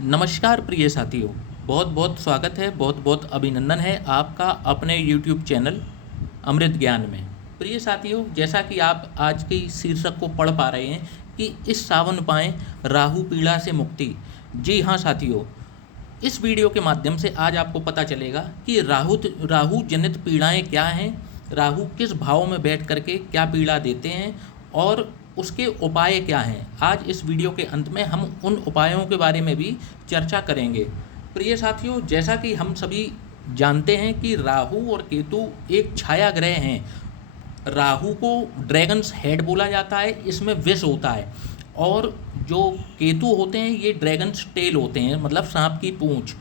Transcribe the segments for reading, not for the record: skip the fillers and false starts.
नमस्कार प्रिय साथियों, बहुत बहुत स्वागत है, बहुत बहुत अभिनंदन है आपका अपने यूट्यूब चैनल अमृत ज्ञान में। प्रिय साथियों, जैसा कि आप आज की शीर्षक को पढ़ पा रहे हैं कि इस सावन पाएँ राहु पीड़ा से मुक्ति। जी हाँ साथियों, इस वीडियो के माध्यम से आज आपको पता चलेगा कि राहु जनित पीड़ाएँ क्या हैं, राहु किस भाव में बैठ करके क्या पीड़ा देते हैं और उसके उपाय क्या हैं। आज इस वीडियो के अंत में हम उन उपायों के बारे में भी चर्चा करेंगे। प्रिय साथियों, जैसा कि हम सभी जानते हैं कि राहु और केतु एक छाया ग्रह हैं। राहु को ड्रैगन्स हेड बोला जाता है, इसमें विष होता है, और जो केतु होते हैं ये ड्रैगन्स टेल होते हैं, मतलब सांप की पूंछ।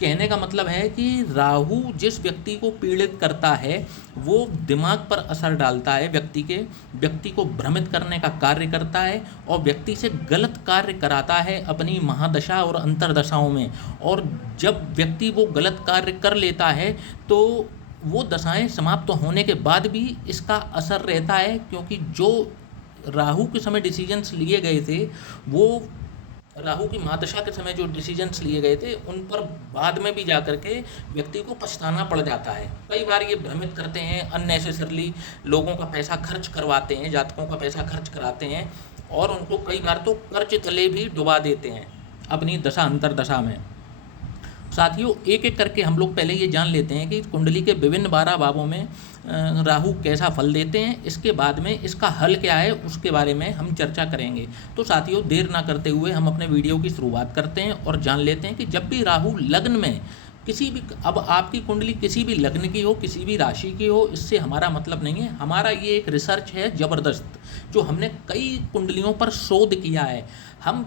कहने का मतलब है कि राहु जिस व्यक्ति को पीड़ित करता है वो दिमाग पर असर डालता है, व्यक्ति को भ्रमित करने का कार्य करता है और व्यक्ति से गलत कार्य कराता है अपनी महादशा और अंतर्दशाओं में। और जब व्यक्ति वो गलत कार्य कर लेता है तो वो दशाएं समाप्त होने के बाद भी इसका असर रहता है, क्योंकि जो राहु के समय डिसीजंस लिए गए थे वो राहु की महादशा के समय जो डिसीजंस लिए गए थे उन पर बाद में भी जा कर के व्यक्ति को पछताना पड़ जाता है। कई बार ये भ्रमित करते हैं, अननेसेसरली लोगों का पैसा खर्च करवाते हैं, जातकों का पैसा खर्च कराते हैं और उनको कई बार तो कर्ज तले भी डुबा देते हैं अपनी दशा अंतरदशा में। साथियों, एक एक करके हम लोग पहले ये जान लेते हैं कि कुंडली के विभिन्न 12 भावों में राहु कैसा फल देते हैं। इसके बाद में इसका हल क्या है उसके बारे में हम चर्चा करेंगे। तो साथियों, देर ना करते हुए हम अपने वीडियो की शुरुआत करते हैं और जान लेते हैं कि जब भी राहु लग्न में किसी भी, अब आपकी कुंडली किसी भी लग्न की हो, किसी भी राशि की हो, इससे हमारा मतलब नहीं है। हमारा ये एक रिसर्च है ज़बरदस्त, जो हमने कई कुंडलियों पर शोध किया है। हम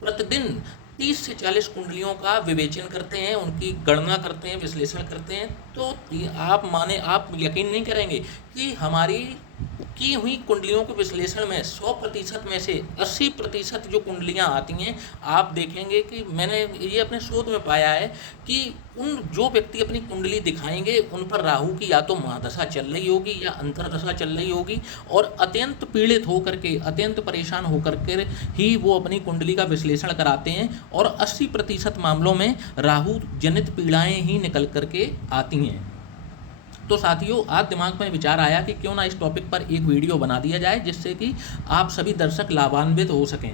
प्रतिदिन 30 से 40 कुंडलियों का विवेचन करते हैं, उनकी गणना करते हैं, विश्लेषण करते हैं। तो आप यकीन नहीं करेंगे कि हमारी की हुई कुंडलियों के विश्लेषण में 100% में से 80% जो कुंडलियां आती हैं, आप देखेंगे कि मैंने ये अपने शोध में पाया है कि उन जो व्यक्ति अपनी कुंडली दिखाएंगे उन पर राहु की या तो महादशा चल रही होगी या अंतरदशा चल रही होगी, और अत्यंत पीड़ित होकर के, अत्यंत परेशान होकर के ही वो अपनी कुंडली का विश्लेषण कराते हैं और 80% मामलों में राहु जनित पीड़ाएं ही निकल करके आती हैं। तो साथियों, आज दिमाग में विचार आया कि क्यों ना इस टॉपिक पर एक वीडियो बना दिया जाए जिससे कि आप सभी दर्शक लाभान्वित हो सकें।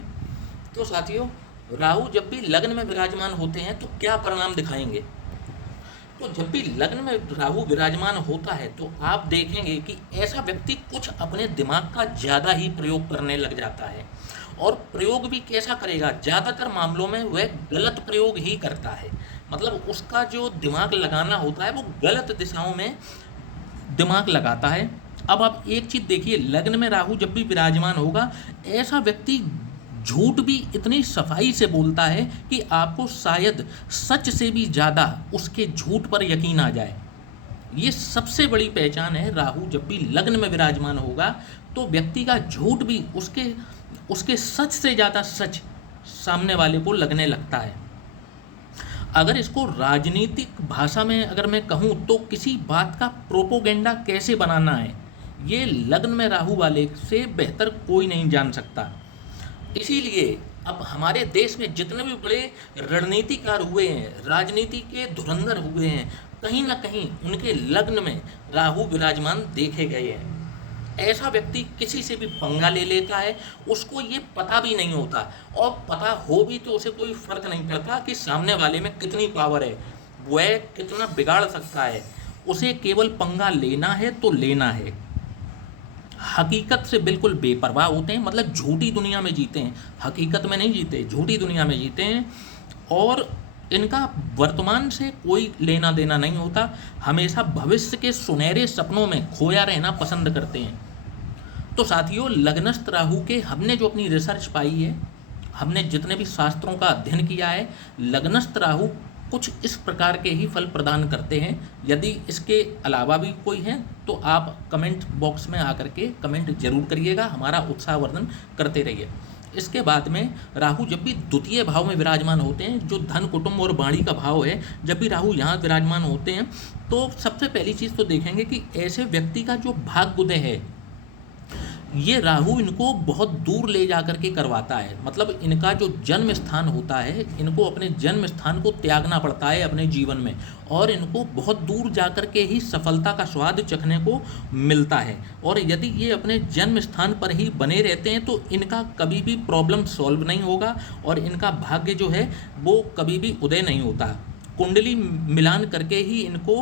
तो साथियों, राहु जब भी लग्न में विराजमान होते हैं तो क्या परिणाम दिखाएंगे। तो जब भी लग्न में राहु विराजमान होता है तो आप देखेंगे कि ऐसा व्यक्ति कुछ अपने दिमाग का ज़्यादा ही प्रयोग करने लग जाता है, और प्रयोग भी कैसा करेगा, ज़्यादातर मामलों में वह गलत प्रयोग ही करता है। मतलब उसका जो दिमाग लगाना होता है वो गलत दिशाओं में दिमाग लगाता है। अब आप एक चीज़ देखिए, लग्न में राहु जब भी विराजमान होगा ऐसा व्यक्ति झूठ भी इतनी सफाई से बोलता है कि आपको शायद सच से भी ज़्यादा उसके झूठ पर यकीन आ जाए। ये सबसे बड़ी पहचान है। राहु जब भी लग्न में विराजमान होगा तो व्यक्ति का झूठ भी उसके सच से ज़्यादा सच सामने वाले को लगने लगता है। अगर इसको राजनीतिक भाषा में अगर मैं कहूँ तो किसी बात का प्रोपोगेंडा कैसे बनाना है, ये लग्न में राहु वाले से बेहतर कोई नहीं जान सकता। इसीलिए अब हमारे देश में जितने भी बड़े रणनीतिकार हुए हैं, राजनीति के धुरंधर हुए हैं, कहीं ना कहीं उनके लग्न में राहु विराजमान देखे गए हैं। ऐसा व्यक्ति किसी से भी पंगा ले लेता है, उसको ये पता भी नहीं होता, और पता हो भी तो उसे कोई फर्क नहीं पड़ता कि सामने वाले में कितनी पावर है, वह कितना बिगाड़ सकता है। उसे केवल पंगा लेना है तो लेना है। हकीकत से बिल्कुल बेपरवाह होते हैं, मतलब झूठी दुनिया में जीते हैं, हकीकत में नहीं जीते, झूठी दुनिया में जीते हैं, और इनका वर्तमान से कोई लेना देना नहीं होता। हमेशा भविष्य के सुनहरे सपनों में खोया रहना पसंद करते हैं। तो साथियों, लग्नस्थ राहु के हमने जो अपनी रिसर्च पाई है, हमने जितने भी शास्त्रों का अध्ययन किया है, लग्नस्थ राहु कुछ इस प्रकार के ही फल प्रदान करते हैं। यदि इसके अलावा भी कोई है तो आप कमेंट बॉक्स में आकर के कमेंट जरूर करिएगा, हमारा उत्साहवर्धन करते रहिए। इसके बाद में राहु जब भी द्वितीय भाव में विराजमान होते हैं, जो धन कुटुंब और वाणी का भाव है, जब भी राहु यहाँ विराजमान होते हैं तो सबसे पहली चीज़ तो देखेंगे कि ऐसे व्यक्ति का जो भाग्योदय है, ये राहु इनको बहुत दूर ले जा कर के करवाता है। मतलब इनका जो जन्म स्थान होता है, इनको अपने जन्म स्थान को त्यागना पड़ता है अपने जीवन में, और इनको बहुत दूर जा कर के ही सफलता का स्वाद चखने को मिलता है। और यदि ये अपने जन्म स्थान पर ही बने रहते हैं तो इनका कभी भी प्रॉब्लम सॉल्व नहीं होगा, और इनका भाग्य जो है वो कभी भी उदय नहीं होता। कुंडली मिलान करके ही इनको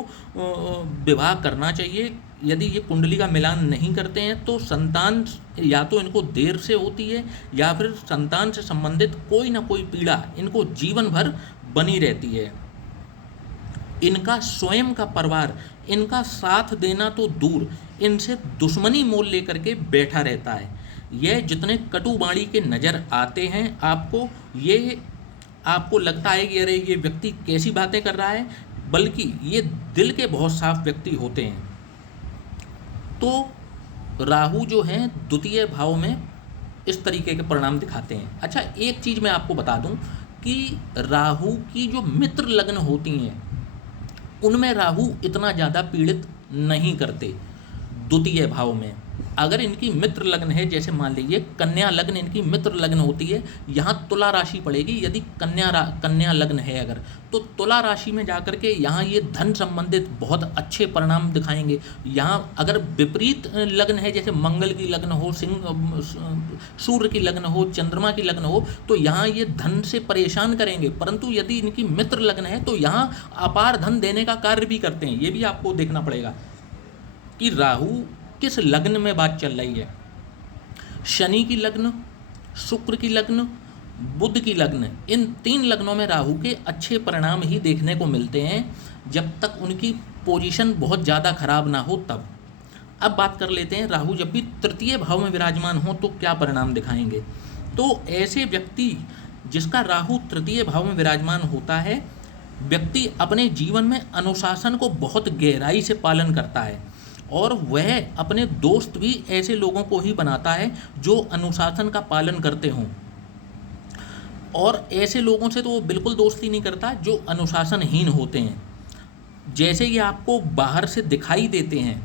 विवाह करना चाहिए। यदि ये कुंडली का मिलान नहीं करते हैं तो संतान या तो इनको देर से होती है, या फिर संतान से संबंधित कोई ना कोई पीड़ा इनको जीवन भर बनी रहती है। इनका स्वयं का परिवार इनका साथ देना तो दूर, इनसे दुश्मनी मोल लेकर के बैठा रहता है। यह जितने कटु वाणी के नज़र आते हैं आपको, ये आपको लगता है कि अरे ये व्यक्ति कैसी बातें कर रहा है, बल्कि ये दिल के बहुत साफ व्यक्ति होते हैं। तो राहु जो हैं द्वितीय भाव में इस तरीके के परिणाम दिखाते हैं। अच्छा, एक चीज़ मैं आपको बता दूं कि राहु की जो मित्र लग्न होती हैं उनमें राहु इतना ज़्यादा पीड़ित नहीं करते। द्वितीय भाव में अगर इनकी मित्र लग्न है, जैसे मान लीजिए कन्या लग्न इनकी मित्र लग्न होती है, यहाँ तुला राशि पड़ेगी। यदि कन्या लग्न है अगर, तो तुला राशि में जाकर के यहाँ ये धन संबंधित बहुत अच्छे परिणाम दिखाएंगे। यहाँ अगर विपरीत लग्न है, जैसे मंगल की लग्न हो, सूर्य की लग्न हो, चंद्रमा की लग्न हो, तो यहाँ ये धन से परेशान करेंगे। परंतु यदि इनकी मित्र लग्न है तो यहाँ अपार धन देने का कार्य भी करते हैं। ये भी आपको देखना पड़ेगा कि राहु किस लग्न में बात चल रही है। शनि की लग्न, शुक्र की लग्न, बुध की लग्न, इन 3 लग्नों में राहु के अच्छे परिणाम ही देखने को मिलते हैं, जब तक उनकी पोजीशन बहुत ज़्यादा खराब ना हो तब। अब बात कर लेते हैं राहु जब भी तृतीय भाव में विराजमान हो तो क्या परिणाम दिखाएंगे। तो ऐसे व्यक्ति जिसका राहु तृतीय भाव में विराजमान होता है, व्यक्ति अपने जीवन में अनुशासन को बहुत गहराई से पालन करता है, और वह अपने दोस्त भी ऐसे लोगों को ही बनाता है जो अनुशासन का पालन करते हों। और ऐसे लोगों से तो वो बिल्कुल दोस्ती नहीं करता जो अनुशासनहीन होते हैं। जैसे ये आपको बाहर से दिखाई देते हैं,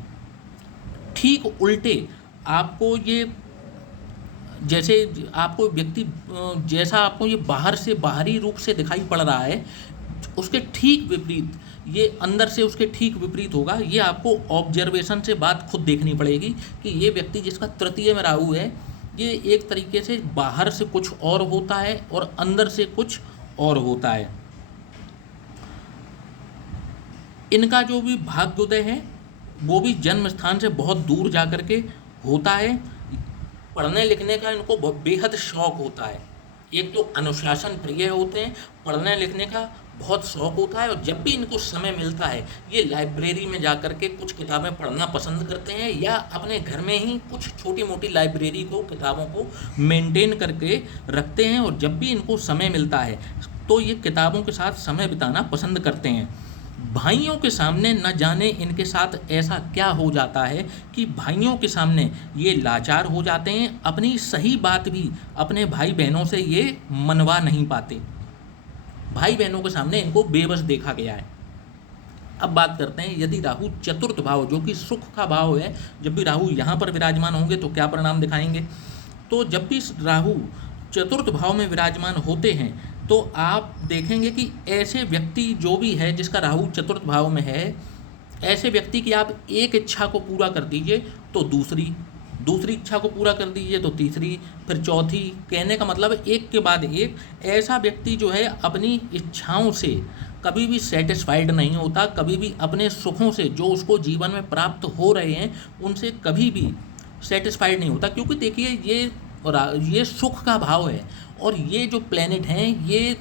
ठीक उल्टे आपको ये, जैसे आपको व्यक्ति जैसा आपको ये बाहर से बाहरी रूप से दिखाई पड़ रहा है, उसके ठीक विपरीत ये अंदर से उसके ठीक विपरीत होगा। ये आपको ऑब्जर्वेशन से बात खुद देखनी पड़ेगी कि ये व्यक्ति जिसका तृतीय में राहु है, ये एक तरीके से बाहर से कुछ और होता है और अंदर से कुछ और होता है। इनका जो भी भाग्योदय है वो भी जन्म स्थान से बहुत दूर जा कर के होता है। पढ़ने लिखने का इनको बेहद शौक होता है। एक तो अनुशासन प्रिय होते हैं, पढ़ने लिखने का बहुत शौक होता है, और जब भी इनको समय मिलता है ये लाइब्रेरी में जा कर के कुछ किताबें पढ़ना पसंद करते हैं, या अपने घर में ही कुछ छोटी मोटी लाइब्रेरी को, किताबों को मेंटेन करके रखते हैं। और जब भी इनको समय मिलता है तो ये किताबों के साथ समय बिताना पसंद करते हैं। भाइयों के सामने न जाने इनके साथ ऐसा क्या हो जाता है कि भाइयों के सामने ये लाचार हो जाते हैं। अपनी सही बात भी अपने भाई बहनों से ये मनवा नहीं पाते। भाई बहनों के सामने इनको बेबस देखा गया है। अब बात करते हैं यदि राहु चतुर्थ भाव, जो कि सुख का भाव है, जब भी राहु यहाँ पर विराजमान होंगे तो क्या परिणाम दिखाएंगे। तो जब भी राहु चतुर्थ भाव में विराजमान होते हैं तो आप देखेंगे कि ऐसे व्यक्ति जो भी है जिसका राहु चतुर्थ भाव में है, ऐसे व्यक्ति की आप एक इच्छा को पूरा कर दीजिए तो दूसरी इच्छा को पूरा कर दीजिए तो तीसरी, फिर चौथी। कहने का मतलब एक के बाद एक। ऐसा व्यक्ति जो है अपनी इच्छाओं से कभी भी सेटिस्फाइड नहीं होता, कभी भी अपने सुखों से जो उसको जीवन में प्राप्त हो रहे हैं उनसे कभी भी सेटिस्फाइड नहीं होता। क्योंकि देखिए ये सुख का भाव है, और ये जो प्लैनेट हैं ये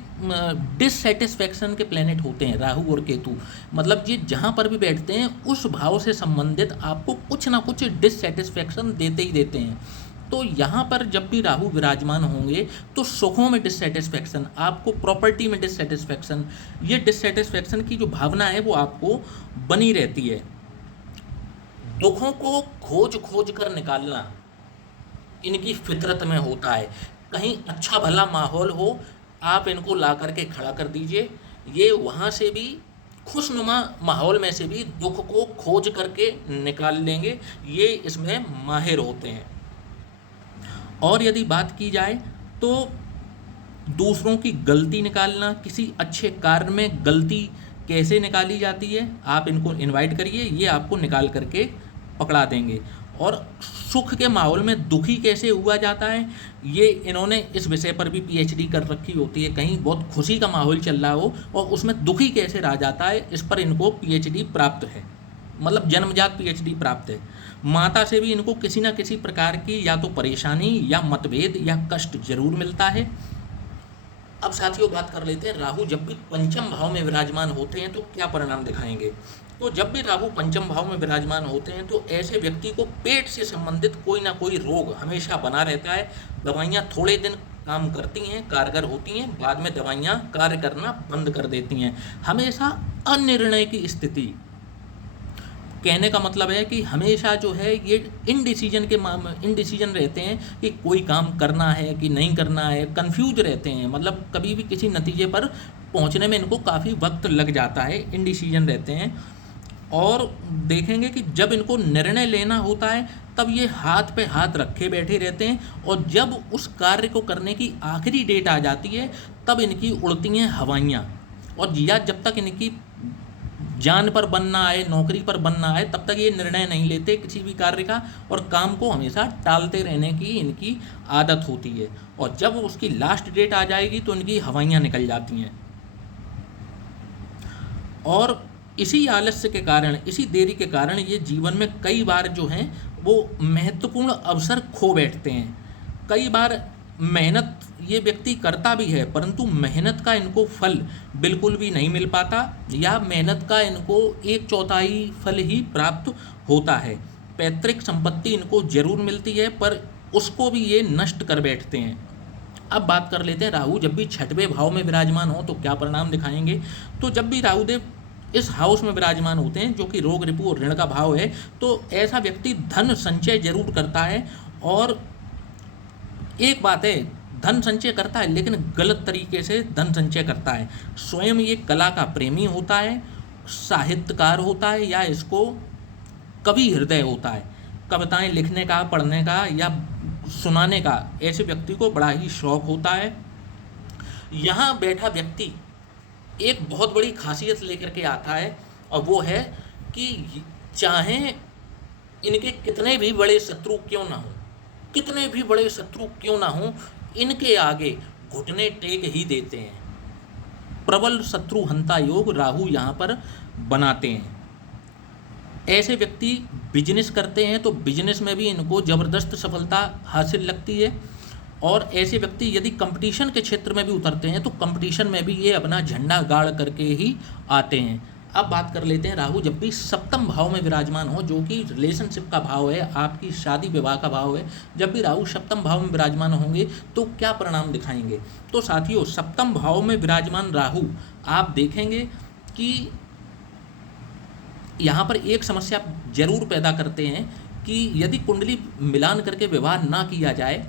डिससेटिस्फैक्शन के प्लैनेट होते हैं, राहु और केतु। मतलब ये जहाँ पर भी बैठते हैं उस भाव से संबंधित आपको कुछ ना कुछ डिससेटिस्फैक्शन देते ही देते हैं। तो यहाँ पर जब भी राहु विराजमान होंगे तो सुखों में डिससेटिस्फैक्शन, आपको प्रॉपर्टी में डिससेटिस्फैक्शन, ये डिससेटिस्फैक्शन की जो भावना है वो आपको बनी रहती है। दुखों को खोज कर निकालना इनकी फितरत में होता है। कहीं अच्छा भला माहौल हो, आप इनको ला करके खड़ा कर दीजिए, ये वहाँ से भी खुशनुमा माहौल में से भी दुख को खोज करके निकाल लेंगे। ये इसमें माहिर होते हैं। और यदि बात की जाए तो दूसरों की गलती निकालना, किसी अच्छे कार्य में गलती कैसे निकाली जाती है, आप इनको इनवाइट करिए, ये आपको निकाल करके पकड़ा देंगे। और सुख के माहौल में दुखी कैसे हुआ जाता है, ये इन्होंने इस विषय पर भी पीएचडी कर रखी होती है। कहीं बहुत खुशी का माहौल चल रहा हो और उसमें दुखी कैसे रहा जाता है, इस पर इनको पीएचडी प्राप्त है, मतलब जन्मजात पीएचडी प्राप्त है। माता से भी इनको किसी न किसी प्रकार की या तो परेशानी या मतभेद या कष्ट जरूर मिलता है। अब साथियों बात कर लेते हैं, राहु जब भी पंचम भाव में विराजमान होते हैं तो क्या परिणाम दिखाएंगे। तो जब भी राहु पंचम भाव में विराजमान होते हैं तो ऐसे व्यक्ति को पेट से संबंधित कोई ना कोई रोग हमेशा बना रहता है। दवाइयाँ थोड़े दिन काम करती हैं, कारगर होती हैं, बाद में दवाइयाँ कार्य करना बंद कर देती हैं। हमेशा अनिर्णय की स्थिति, कहने का मतलब है कि हमेशा जो है ये इनडिसीजन रहते हैं कि कोई काम करना है कि नहीं करना है, कंफ्यूज रहते हैं, मतलब कभी भी किसी नतीजे पर पहुंचने में इनको काफ़ी वक्त लग जाता है, इनडिसीजन रहते हैं। और देखेंगे कि जब इनको निर्णय लेना होता है तब ये हाथ पे हाथ रखे बैठे रहते हैं, और जब उस कार्य को करने की आखिरी डेट आ जाती है तब इनकी उड़ती हैं हवाइयाँ, और या जब तक इनकी जान पर बनना आए, नौकरी पर बनना आए, तब तक ये निर्णय नहीं लेते किसी भी कार्य का, और काम को हमेशा टालते रहने की इनकी आदत होती है। और जब उसकी लास्ट डेट आ जाएगी तो इनकी हवाइयाँ निकल जाती हैं, और इसी आलस्य के कारण, इसी देरी के कारण ये जीवन में कई बार जो हैं वो महत्वपूर्ण अवसर खो बैठते हैं। कई बार मेहनत ये व्यक्ति करता भी है, परंतु मेहनत का इनको फल बिल्कुल भी नहीं मिल पाता, या मेहनत का इनको 1/4 फल ही प्राप्त होता है। पैतृक संपत्ति इनको जरूर मिलती है पर उसको भी ये नष्ट कर बैठते हैं। अब बात कर लेते हैं, राहु जब भी छठवें भाव में विराजमान हो तो क्या परिणाम दिखाएंगे। तो जब भी राहुदेव इस हाउस में विराजमान होते हैं, जो कि रोग, रिपु और ऋण का भाव है, तो ऐसा व्यक्ति धन संचय जरूर करता है। और एक बात है, धन संचय करता है लेकिन गलत तरीके से धन संचय करता है। स्वयं ये कला का प्रेमी होता है, साहित्यकार होता है, या इसको कवि हृदय होता है, कविताएं लिखने का, पढ़ने का या सुनाने का ऐसे व्यक्ति को बड़ा ही शौक होता है। यहाँ बैठा व्यक्ति एक बहुत बड़ी खासियत लेकर के आता है, और वो है कि चाहे इनके कितने भी बड़े शत्रु क्यों ना हो, कितने भी बड़े शत्रु क्यों ना हो, इनके आगे घुटने टेक ही देते हैं। प्रबल शत्रु हंता योग राहु यहाँ पर बनाते हैं। ऐसे व्यक्ति बिजनेस करते हैं तो बिजनेस में भी इनको ज़बरदस्त सफलता हासिल लगती है, और ऐसे व्यक्ति यदि कंपटीशन के क्षेत्र में भी उतरते हैं तो कंपटीशन में भी ये अपना झंडा गाड़ करके ही आते हैं। अब बात कर लेते हैं, राहु जब भी सप्तम भाव में विराजमान हो, जो कि रिलेशनशिप का भाव है, आपकी शादी विवाह का भाव है, जब भी राहु सप्तम भाव में विराजमान होंगे तो क्या परिणाम दिखाएंगे। तो साथियों, सप्तम भाव में विराजमान राहु आप देखेंगे कि यहाँ पर एक समस्या जरूर पैदा करते हैं कि यदि कुंडली मिलान करके विवाह ना किया जाए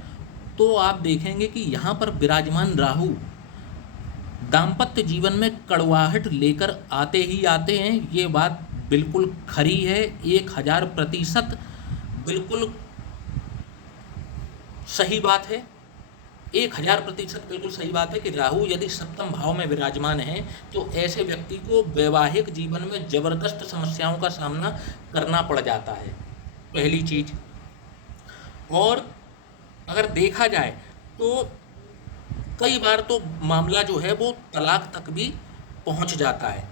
तो आप देखेंगे कि यहाँ पर विराजमान राहु दाम्पत्य जीवन में कड़वाहट लेकर आते ही आते हैं। ये बात बिल्कुल खरी है, 1000% बिल्कुल सही बात है, 1000% बिल्कुल सही बात है कि राहु यदि सप्तम भाव में विराजमान है तो ऐसे व्यक्ति को वैवाहिक जीवन में जबरदस्त समस्याओं का सामना करना पड़ जाता है, पहली चीज। और अगर देखा जाए तो कई बार तो मामला जो है वो तलाक तक भी पहुंच जाता है।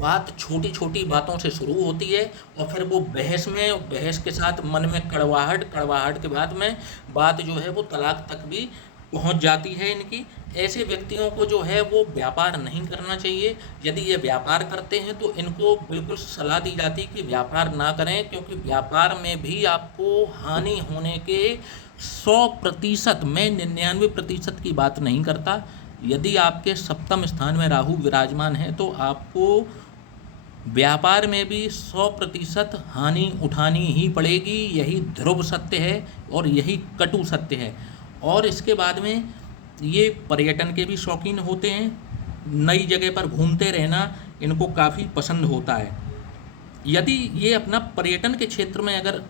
बात छोटी छोटी बातों से शुरू होती है और फिर वो बहस के साथ मन में कड़वाहट के बाद में बात जो है वो तलाक तक भी पहुंच जाती है इनकी। ऐसे व्यक्तियों को जो है वो व्यापार नहीं करना चाहिए। यदि ये व्यापार करते हैं तो इनको बिल्कुल सलाह दी जाती है कि व्यापार ना करें, क्योंकि व्यापार में भी आपको हानि होने के 100%, मैं 99% की बात नहीं करता, यदि आपके सप्तम स्थान में राहु विराजमान है तो आपको व्यापार में भी 100% हानि उठानी ही पड़ेगी। यही ध्रुव सत्य है और यही कटु सत्य है। और इसके बाद में ये पर्यटन के भी शौकीन होते हैं, नई जगह पर घूमते रहना इनको काफ़ी पसंद होता है। यदि ये अपना पर्यटन के क्षेत्र में अगर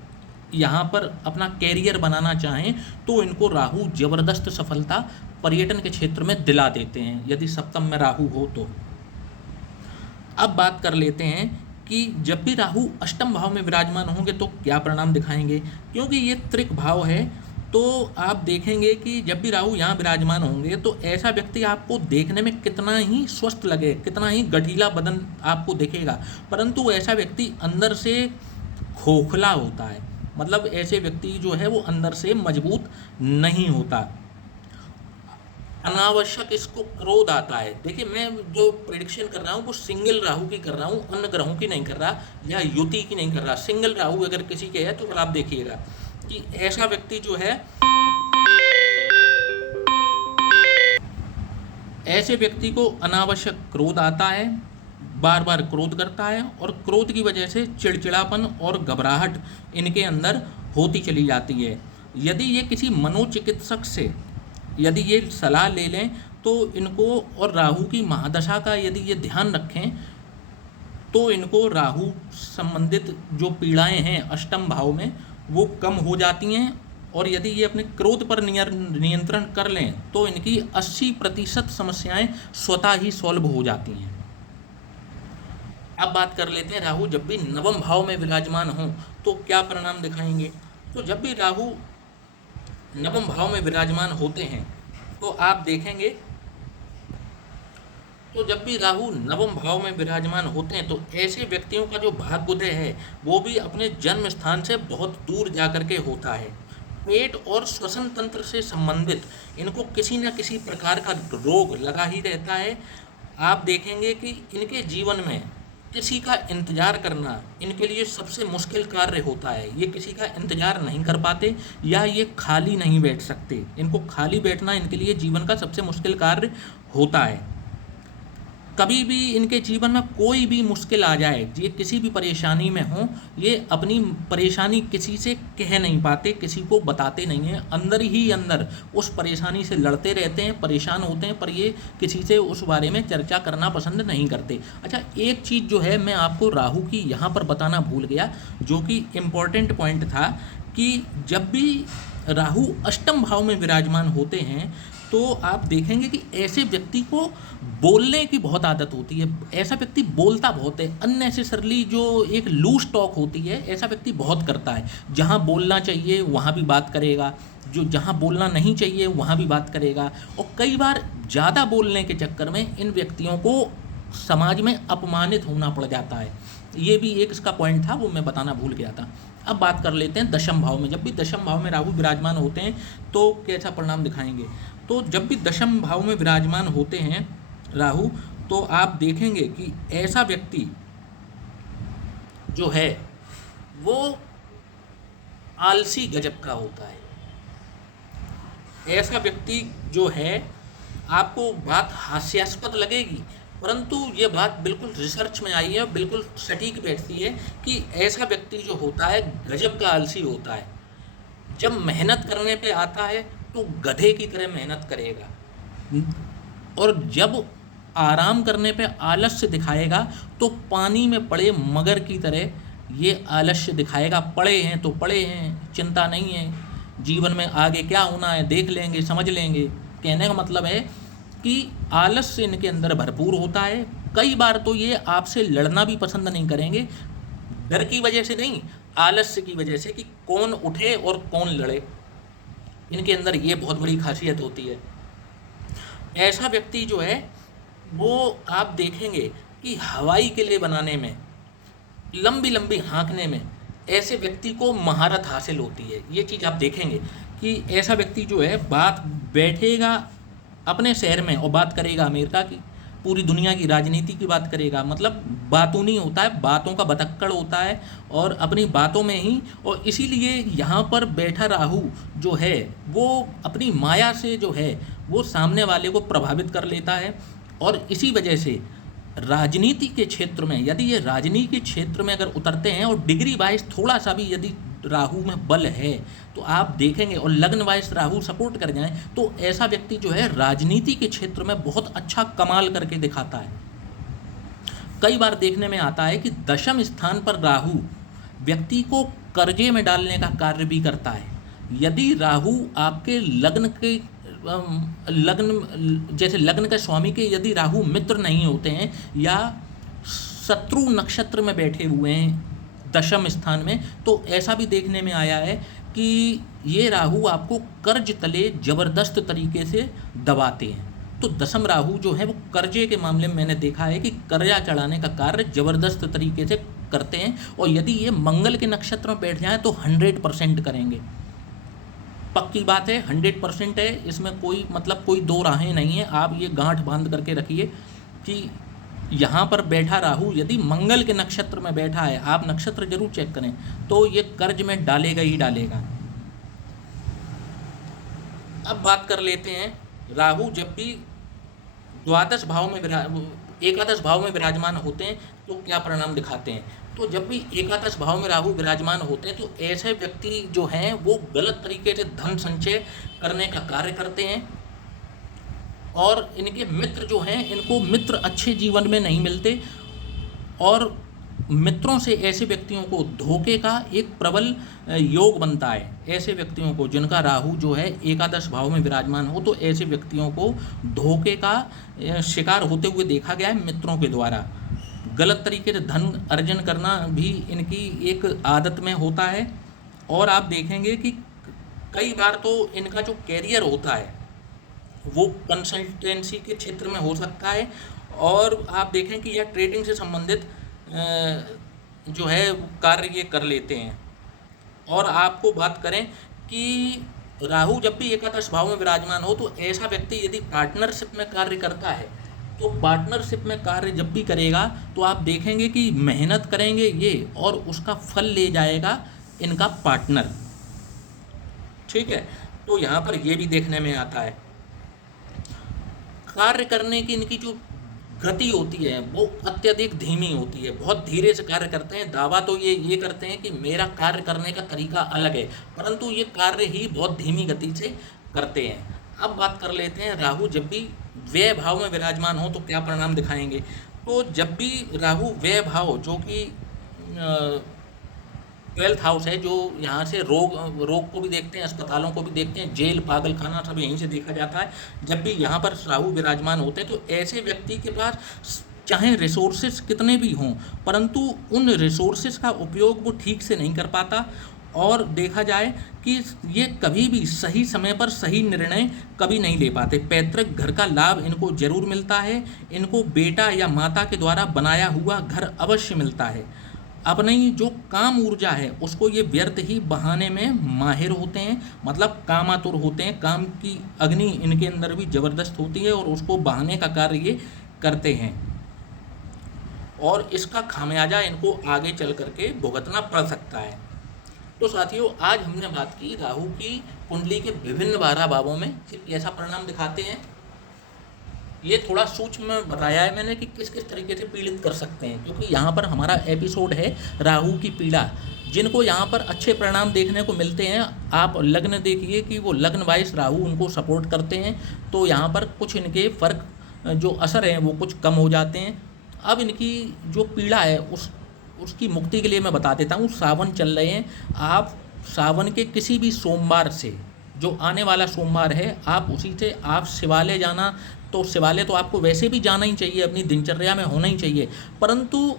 यहाँ पर अपना कैरियर बनाना चाहें तो इनको राहु जबरदस्त सफलता पर्यटन के क्षेत्र में दिला देते हैं, यदि सप्तम में राहु हो तो। अब बात कर लेते हैं कि जब भी राहु अष्टम भाव में विराजमान होंगे तो क्या परिणाम दिखाएंगे। क्योंकि ये त्रिक भाव है, तो आप देखेंगे कि जब भी राहु यहाँ विराजमान होंगे तो ऐसा व्यक्ति आपको देखने में कितना ही स्वस्थ लगे, कितना ही गठीला बदन आपको दिखेगा, परंतु ऐसा व्यक्ति अंदर से खोखला होता है। मतलब ऐसे व्यक्ति जो है वो अंदर से मजबूत नहीं होता। अनावश्यक इसको क्रोध आता है। देखिए, मैं जो प्रेडिक्शन कर रहा हूँ वो सिंगल राहु की कर रहा हूँ, अन्य ग्रहों की नहीं कर रहा या युति की नहीं कर रहा। सिंगल राहु अगर किसी के है तो फिर आप देखिएगा कि ऐसा व्यक्ति जो है, ऐसे व्यक्ति को अनावश्यक क्रोध आता है, बार बार क्रोध करता है और क्रोध की वजह से चिड़चिड़ापन और घबराहट इनके अंदर होती चली जाती है। यदि ये किसी मनोचिकित्सक से यदि ये सलाह ले लें तो इनको, और राहु की महादशा का यदि ये ध्यान रखें तो इनको राहु संबंधित जो पीड़ाएं हैं अष्टम भाव में वो कम हो जाती हैं। और यदि ये अपने क्रोध पर नियंत्रण कर लें तो इनकी 80% समस्याएं स्वतः ही सॉल्व हो जाती हैं। अब बात कर लेते हैं राहु जब भी नवम भाव में विराजमान हों तो क्या परिणाम दिखाएंगे। तो जब भी राहु नवम भाव में विराजमान होते हैं तो आप देखेंगे, तो जब भी राहु नवम भाव में विराजमान होते हैं तो ऐसे व्यक्तियों का जो भाग्योदय है वो भी अपने जन्म स्थान से बहुत दूर जाकर के होता है। पेट और श्वसन तंत्र से संबंधित इनको किसी न किसी प्रकार का रोग लगा ही रहता है। आप देखेंगे कि इनके जीवन में किसी का इंतज़ार करना इनके लिए सबसे मुश्किल कार्य होता है। ये किसी का इंतज़ार नहीं कर पाते या ये खाली नहीं बैठ सकते। इनको खाली बैठना इनके लिए जीवन का सबसे मुश्किल कार्य होता है। कभी भी इनके जीवन में कोई भी मुश्किल आ जाए, ये किसी भी परेशानी में हो, ये अपनी परेशानी किसी से कह नहीं पाते, किसी को बताते नहीं हैं, अंदर ही अंदर उस परेशानी से लड़ते रहते हैं, परेशान होते हैं, पर ये किसी से उस बारे में चर्चा करना पसंद नहीं करते। अच्छा, एक चीज़ जो है मैं आपको राहु की यहाँ पर बताना भूल गया, जो कि इम्पोर्टेंट पॉइंट था कि जब भी राहु अष्टम भाव में विराजमान होते हैं तो आप देखेंगे कि ऐसे व्यक्ति को बोलने की बहुत आदत होती है। ऐसा व्यक्ति बोलता बहुत है, अननेसेसरली जो एक लूज टॉक होती है ऐसा व्यक्ति बहुत करता है। जहाँ बोलना चाहिए वहाँ भी बात करेगा, जो जहाँ बोलना नहीं चाहिए वहाँ भी बात करेगा। और कई बार ज़्यादा बोलने के चक्कर में इन व्यक्तियों को समाज में अपमानित होना पड़ जाता है। ये भी एक इसका पॉइंट था, वो मैं बताना भूल गया था। अब बात कर लेते हैं दशम भाव में। जब भी दशम भाव में राहु विराजमान होते हैं तो कैसा परिणाम दिखाएंगे। तो जब भी दशम भाव में विराजमान होते हैं राहु तो आप देखेंगे कि ऐसा व्यक्ति जो है वो आलसी गजब का होता है। ऐसा व्यक्ति जो है, आपको बात हास्यास्पद लगेगी परंतु ये बात बिल्कुल रिसर्च में आई है, बिल्कुल सटीक बैठती है कि ऐसा व्यक्ति जो होता है गजब का आलसी होता है। जब मेहनत करने पे आता है तो गधे की तरह मेहनत करेगा, और जब आराम करने पे आलस्य दिखाएगा तो पानी में पड़े मगर की तरह ये आलस्य दिखाएगा। पड़े हैं तो पड़े हैं, चिंता नहीं है, जीवन में आगे क्या होना है देख लेंगे, समझ लेंगे। कहने का मतलब है कि आलस्य इनके अंदर भरपूर होता है। कई बार तो ये आपसे लड़ना भी पसंद नहीं करेंगे, डर की वजह से नहीं, आलस्य की वजह से कि कौन उठे और कौन लड़े। इनके अंदर ये बहुत बड़ी खासियत होती है। ऐसा व्यक्ति जो है वो आप देखेंगे कि हवाई किले बनाने में, लंबी लंबी हाँकने में ऐसे व्यक्ति को महारत हासिल होती है। ये चीज़ आप देखेंगे कि ऐसा व्यक्ति जो है बात बैठेगा अपने शहर में और बात करेगा अमेरिका की, पूरी दुनिया की राजनीति की बात करेगा। मतलब बातूनी होता है, बातों का बतक्कड़ होता है और अपनी बातों में ही। और इसीलिए यहाँ पर बैठा राहु जो है वो अपनी माया से जो है वो सामने वाले को प्रभावित कर लेता है। और इसी वजह से राजनीति के क्षेत्र में, यदि ये राजनीति के क्षेत्र में अगर उतरते हैं और डिग्री वाइज थोड़ा सा भी यदि राहु में बल है तो आप देखेंगे, और लग्न वाइज राहु सपोर्ट कर जाएं तो ऐसा व्यक्ति जो है राजनीति के क्षेत्र में बहुत अच्छा कमाल करके दिखाता है। कई बार देखने में आता है कि दशम स्थान पर राहु व्यक्ति को कर्जे में डालने का कार्य भी करता है। यदि राहु आपके लग्न के जैसे लग्न के स्वामी के यदि राहु मित्र नहीं होते हैं या शत्रु नक्षत्र में बैठे हुए हैं दशम स्थान में, तो ऐसा भी देखने में आया है कि ये राहु आपको कर्ज तले जबरदस्त तरीके से दबाते हैं। तो दशम राहु जो है वो कर्जे के मामले में मैंने देखा है कि कर्जा चढ़ाने का कार्य जबरदस्त तरीके से करते हैं, और यदि ये मंगल के नक्षत्र में बैठ जाएं तो 100% करेंगे। पक्की बात है, 100% है, इसमें कोई मतलब कोई दो राहें नहीं है। आप ये गांठ बांध करके रखिए कि यहाँ पर बैठा राहु यदि मंगल के नक्षत्र में बैठा है, आप नक्षत्र जरूर चेक करें, तो ये कर्ज में डालेगा ही डालेगा। अब बात कर लेते हैं, राहु जब भी द्वादश भाव में एकादश भाव में विराजमान होते हैं तो क्या परिणाम दिखाते हैं। तो जब भी एकादश भाव में राहु विराजमान होते हैं तो ऐसे व्यक्ति जो हैं वो गलत तरीके से धन संचय करने का कार्य करते हैं, और इनके मित्र जो हैं इनको मित्र अच्छे जीवन में नहीं मिलते, और मित्रों से ऐसे व्यक्तियों को धोखे का एक प्रबल योग बनता है। ऐसे व्यक्तियों को जिनका राहु जो है एकादश भाव में विराजमान हो, तो ऐसे व्यक्तियों को धोखे का शिकार होते हुए देखा गया है मित्रों के द्वारा। गलत तरीके से धन अर्जन करना भी इनकी एक आदत में होता है, और आप देखेंगे कि कई बार तो इनका जो कैरियर होता है वो कंसल्टेंसी के क्षेत्र में हो सकता है, और आप देखें कि यह ट्रेडिंग से संबंधित जो है कार्य ये कर लेते हैं। और आपको बात करें कि राहु जब भी एकादश भाव में विराजमान हो तो ऐसा व्यक्ति यदि पार्टनरशिप में कार्य करता है, तो पार्टनरशिप में कार्य जब भी करेगा तो आप देखेंगे कि मेहनत करेंगे ये, और उसका फल ले जाएगा इनका पार्टनर। ठीक है, तो यहाँ पर ये भी देखने में आता है। कार्य करने की इनकी जो गति होती है वो अत्यधिक धीमी होती है, बहुत धीरे से कार्य करते हैं। दावा तो ये करते हैं कि मेरा कार्य करने का तरीका अलग है, परंतु ये कार्य ही बहुत धीमी गति से करते हैं। अब बात कर लेते हैं, राहु जब भी व्यय भाव में विराजमान हो तो क्या परिणाम दिखाएंगे। तो जब भी राहु व्यय भाव जो कि 12th हाउस है, जो यहाँ से रोग को भी देखते हैं, अस्पतालों को भी देखते हैं, जेल पागल खाना सब यहीं से देखा जाता है। जब भी यहाँ पर राहु विराजमान होते हैं तो ऐसे व्यक्ति के पास चाहे रिसोर्सेज कितने भी हों, परंतु उन रिसोर्सेज का उपयोग वो ठीक से नहीं कर पाता, और देखा जाए कि ये कभी भी सही समय पर सही निर्णय कभी नहीं ले पाते। पैतृक घर का लाभ इनको जरूर मिलता है, इनको बेटा या माता के द्वारा बनाया हुआ घर अवश्य मिलता है। अपनी जो काम ऊर्जा है उसको ये व्यर्थ ही बहाने में माहिर होते हैं, मतलब कामातुर होते हैं। काम की अग्नि इनके अंदर भी ज़बरदस्त होती है और उसको बहाने का कार्य ये करते हैं, और इसका खामियाजा इनको आगे चल करके भुगतना पड़ सकता है। तो साथियों, आज हमने बात की राहु की कुंडली के विभिन्न 12 भावों में कैसा परिणाम दिखाते हैं। ये थोड़ा सूक्ष्म बताया है मैंने कि किस किस तरीके से पीड़ित कर सकते हैं, क्योंकि यहाँ पर हमारा एपिसोड है राहु की पीड़ा। जिनको यहाँ पर अच्छे परिणाम देखने को मिलते हैं, आप लग्न देखिए कि वो लग्न वाइज राहु उनको सपोर्ट करते हैं, तो यहाँ पर कुछ इनके फर्क जो असर हैं वो कुछ कम हो जाते हैं। अब इनकी जो पीड़ा है उसकी मुक्ति के लिए मैं बता देता हूँ। सावन चल रहे हैं, आप सावन के किसी भी सोमवार से, जो आने वाला सोमवार है, आप उसी से आप शिवालय जाना, तो शिवालय तो आपको वैसे भी जाना ही चाहिए, अपनी दिनचर्या में होना ही चाहिए, परंतु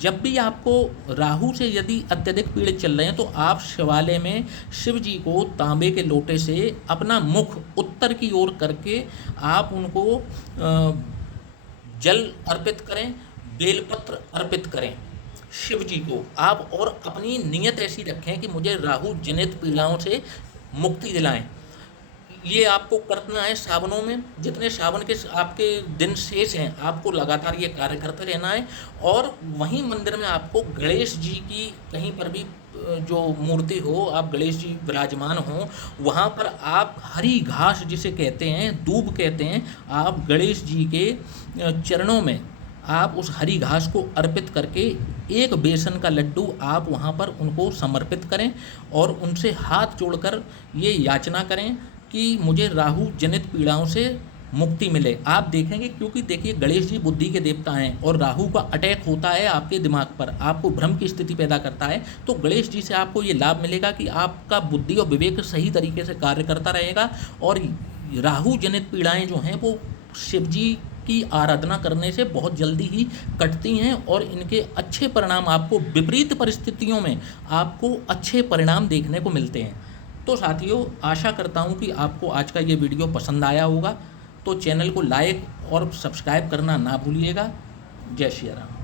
जब भी आपको राहु से यदि अत्यधिक पीड़ित चल रहे हैं तो आप शिवालय में शिव जी को तांबे के लोटे से अपना मुख उत्तर की ओर करके आप उनको जल अर्पित करें, बेलपत्र अर्पित करें शिव जी को आप, और अपनी नीयत ऐसी रखें कि मुझे राहु जनित पीड़ाओं से मुक्ति दिलाएं। ये आपको करना है सावनों में, जितने सावन के आपके दिन शेष हैं आपको लगातार ये कार्य करते रहना है। और वहीं मंदिर में आपको गणेश जी की कहीं पर भी जो मूर्ति हो, आप गणेश जी विराजमान हो, वहाँ पर आप हरी घास जिसे कहते हैं, दूब कहते हैं, आप गणेश जी के चरणों में आप उस हरी घास को अर्पित करके एक बेसन का लड्डू आप वहाँ पर उनको समर्पित करें, और उनसे हाथ जोड़कर ये याचना करें कि मुझे राहु जनित पीड़ाओं से मुक्ति मिले। आप देखेंगे, क्योंकि देखिए गणेश जी बुद्धि के देवता हैं और राहु का अटैक होता है आपके दिमाग पर, आपको भ्रम की स्थिति पैदा करता है। तो गणेश जी से आपको ये लाभ मिलेगा कि आपका बुद्धि और विवेक सही तरीके से कार्य करता रहेगा और राहु जनित पीड़ाएं जो हैं वो शिव जी की आराधना करने से बहुत जल्दी ही कटती हैं और इनके अच्छे परिणाम आपको विपरीत परिस्थितियों में आपको अच्छे परिणाम देखने को मिलते हैं। तो साथियों, आशा करता हूँ कि आपको आज का ये वीडियो पसंद आया होगा। तो चैनल को लाइक और सब्सक्राइब करना ना भूलिएगा। जय श्री राम।